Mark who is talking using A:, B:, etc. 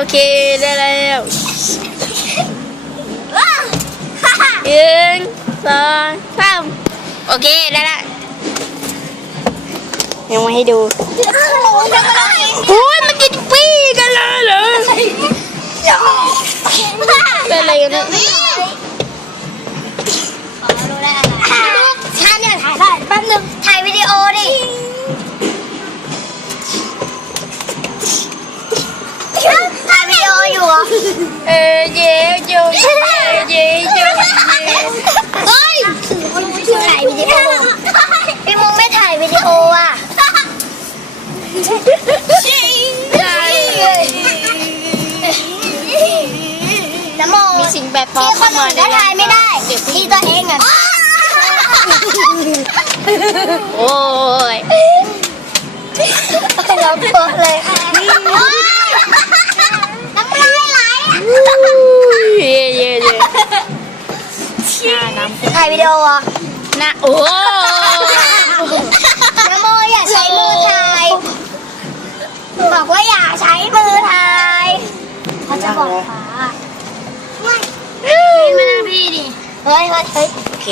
A: โอเคได้แล้วหนึ่งสองสามโอเคได้ละยังไม่ให้ดูโอ้ยมันกินปีกันเลยเหรอเป็นอะไรกันเนี่ย
B: เหรอ
A: เออเย้โยเย้เย้โย
B: เฮ้ยถ่ายวิดีโอพี่มุงไม่ถ่ายวิดีโออะน้ำโม
A: มีสิ่งแปลกปลอม
B: ที่ค
A: เข้านมา
B: อื่นก็ถ่ายไม่ได้
A: เดี๋ยวพี่
B: ที่ตัวเองอะ
A: โอ้ย
B: เราโพสเลย
A: น้ำ
B: ถ่ายวิดีโออะ
A: หน้าโอ้
B: น้ำโมอย่าใช้มือถ่าย บอกว่าอย่าใช้มือถ่ายเขาจะบอกฟ้า
A: มานั่งพี่ดิ
B: เฮ้ยเฮ้ยเฮ้ย
A: โอเค